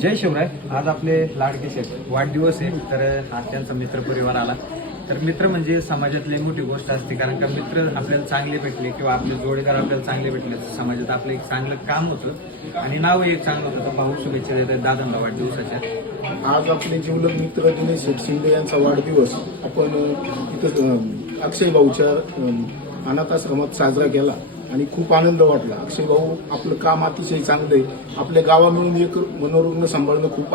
जय शिवराय. आज आपले लाडके शेठ वाढदिवस आहे, तर आज त्यांचा मित्र परिवार आला. तर मित्र म्हणजे समाजातली मोठी गोष्ट असते, कारण का मित्र आपल्याला चांगले भेटले किंवा आपले जोडीदार आपल्याला चांगले भेटले तर समाजात आपलं एक चांगलं काम होतं आणि नाव एक चांगलं होतं. भाऊ शुभेच्छा देतात दादांना वाढदिवसाच्या. आज आपले जिवलग मित्र दिनेश शेठ शिंदे यांचा वाढदिवस आपण इथं अक्षय भाऊच्या अनाथ आश्रमात साजरा केला आणि खूप आनंद वाटला. अक्षय भाऊ आपलं काम अतिशय चांगलं आहे. आपल्या गावा मिळून एक मनोरुग्ण सांभाळणं खूप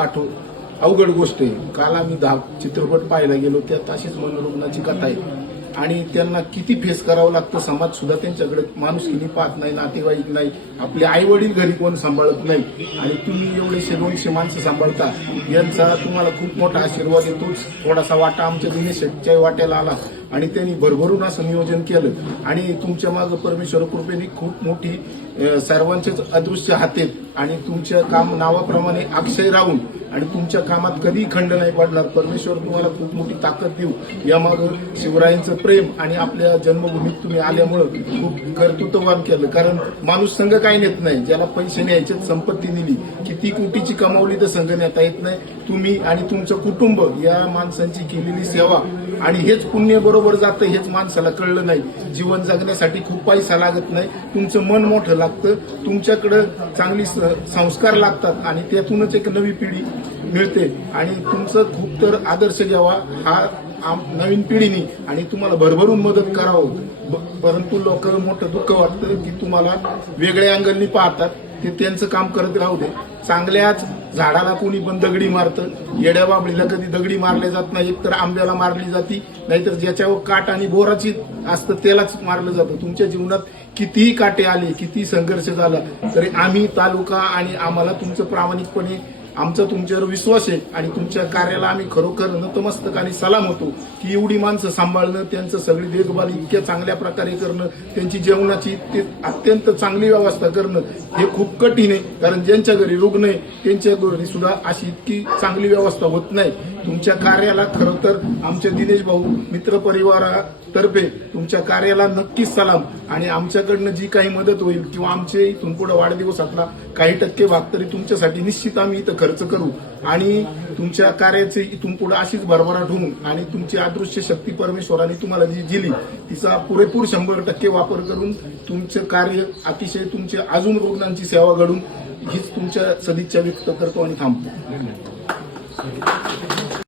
अवघड गोष्ट आहे. काल आम्ही 10 चित्रपट पाहायला गेलो, त्यात अशीच मनोरुग्णाची कथा आहे आणि त्यांना किती फेस करावं लागतं. समाज सुद्धा त्यांच्याकडे माणुसकीने पाहत नाही, नातेवाईक नाही, आपले आई वडील घरी कोण सांभाळत नाही आणि तुम्ही एवढे 200 माणसं सांभाळता. यांचा तुम्हाला खूप मोठा आशीर्वाद येतोच. थोडासा वाटा आमच्या दिनेश शेठच्या वाट्याला आला आणि त्यांनी भरभरून असं नियोजन केलं आणि तुमच्या मागं परमेश्वर कृपेने खूप मोठी सर्वांचेच अदृश्य हात आहेत आणि तुमच्या काम नावाप्रमाणे अक्षय राहून आणि तुमच्या कामात कधी खंड नाही पडणार. परमेश्वर तुम्हाला खूप मोठी ताकद देऊ. यामागं शिवरायांचं प्रेम आणि आपल्या जन्मभूमीत तुम्ही आल्यामुळं खूप कर्तृत्ववान केलं. कारण माणूस संघ काही नेत नाही. ज्याला पैसे न्यायचे, संपत्ती दिली, किती कोटीची कमावली तर संघ नेता येत नाही. तुम्ही आणि तुमचं कुटुंब या माणसांची केलेली सेवा आणि हेच पुण्य बरोबर जातं, हेच माणसाला कळलं नाही. जीवन जगण्यासाठी खूप पैसा लागत नाही, तुमचं मन मोठं लागतं, तुमच्याकडं चांगली संस्कार लागतात आणि त्यातूनच एक नवी पिढी मिळते आणि तुमचं खूप तर आदर्श घ्यावा हा नवीन पिढीने आणि तुम्हाला भरभरून मदत करावं. परंतु लोक मोठं दुःख वाटतं की तुम्हाला वेगळ्या अँगलनी पाहतात. ते त्यांचं काम करत राहू दे. चांगल्याच झाडाला कोणी पण दगडी मारतं, येड्या बाबळीला कधी दगडी मारले जात नाही. एक तर आंब्याला मारली जाती, नाहीतर ज्याच्यावर काट आणि बोराची असतं त्यालाच मारलं जातं. तुमच्या जीवनात कितीही काटे आले, किती संघर्ष झाला तरी आम्ही तालुका आणि आम्हाला तुमचं प्रामाणिकपणे आमचा तुमच्यावर विश्वास आहे आणि तुमच्या कार्याला आम्ही खरोखर नतमस्तक आणि सलाम होतो की एवढी माणसं सांभाळणं, त्यांचं सगळी देखभाल इतक्या चांगल्या प्रकारे करणं, त्यांची जेवणाची ते अत्यंत चांगली व्यवस्था करणं हे खूप कठीण आहे. कारण ज्यांच्या घरी रुग्ण आहे त्यांच्या घरी सुद्धा अशी इतकी चांगली व्यवस्था होत नाही. तुमच्या कार्याला खरं तर आमचे दिनेश भाऊ मित्र परिवारातर्फे तुमच्या कार्याला नक्कीच सलाम आणि आमच्याकडनं जी काही मदत होईल किंवा आमचे इथून पुढे वाढदिवसातला काही टक्के भाग तरी तुमच्यासाठी निश्चित आम्ही इथं खर्च करू आणि तुमच्या कार्याचे इथून पुढे अशीच भरभराट होऊन आणि तुमची अदृश्य शक्ती परमेश्वराने तुम्हाला जी दिली तिचा पुरेपूर 100% वापर करून तुमचं कार्य अतिशय तुमचे अजून रुग्णांची सेवा घडून हीच तुमच्या सदिच्छा व्यक्त करतो आणि थांबतो.